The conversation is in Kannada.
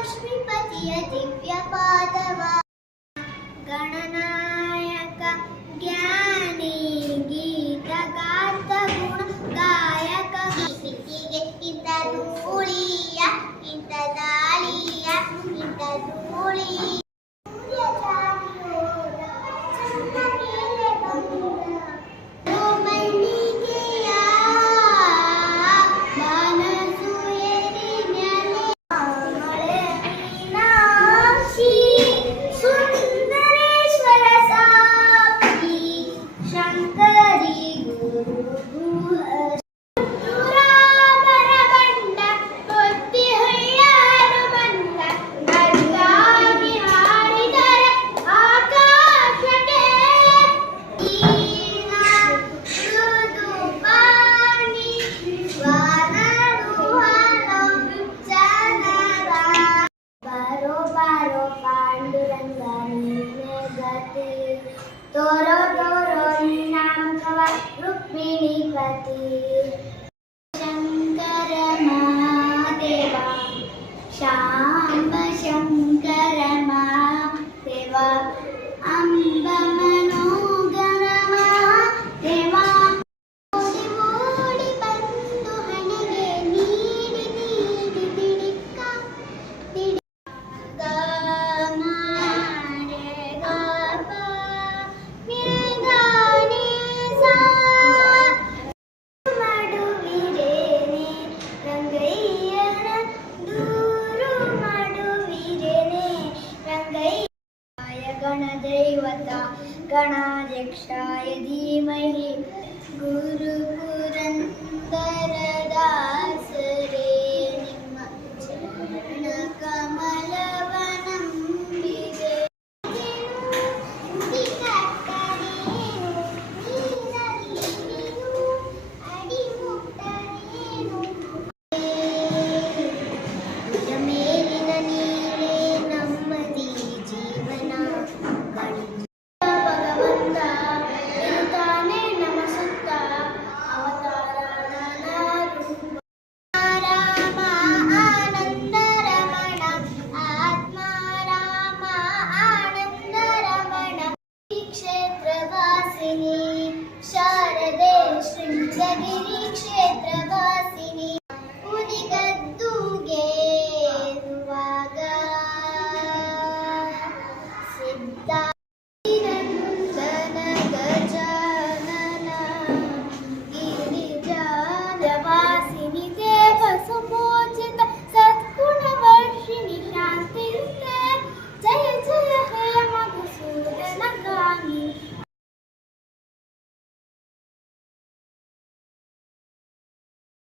ಲಕ್ಷ್ಮೀಪತಿಯ ದಿವ್ಯ ಪಾದವ ಗಣನಾಯಕ ಜ್ಞಾನಿ ಗೀತಗಾರ್ಥ ಗುಣ ಗಾಯಕ ಸಿಟಿಗೆ ಇಂಥ ಧೂಳಿಯ ಇಂಥ ದಾಳಿಯ ಇಂಥ ಧೂಳಿ तोरो तोरो नाम कवा रुक्मिणी पति शंकर महादेवा शांब शंकर महादेवा अंब मनोगर महादेवा ಓಡಿ ಓಡಿ ಬಂದು ಹಣೆಗೆ ನೀಡಿ ನೀಡಿ ತಿಡಿಕ ಗಣದೇವತ ಗಣಾಧ್ಯಕ್ಷಾಯ ಧೀಮಹಿ ಗುರು ಪುರಂದರ ದಾಸರೇ ನಿಮ್ಮ ಚರಣ ಕಮಲವ ನಂಬಿದೆ ಮೇಲಿನ ನೀರೇ ನಮ್ಮದಿ ಜೀವನ ಭಗವಂತ ಇರುತ್ತಾನೆ ನಮ್ಮ ಸುತ್ತ ಅವತಾರ ರಾಮ ಆನಂದ ರಮಣ ಆತ್ಮ ರಾಮ ಆನಂದ ರಮಣ ಕ್ಷೇತ್ರವಾಸಿನಿ ಶಾರದೆ ಶೃಂಗಗಿರಿ ಕ್ಷೇತ್ರವಾಸಿನಿ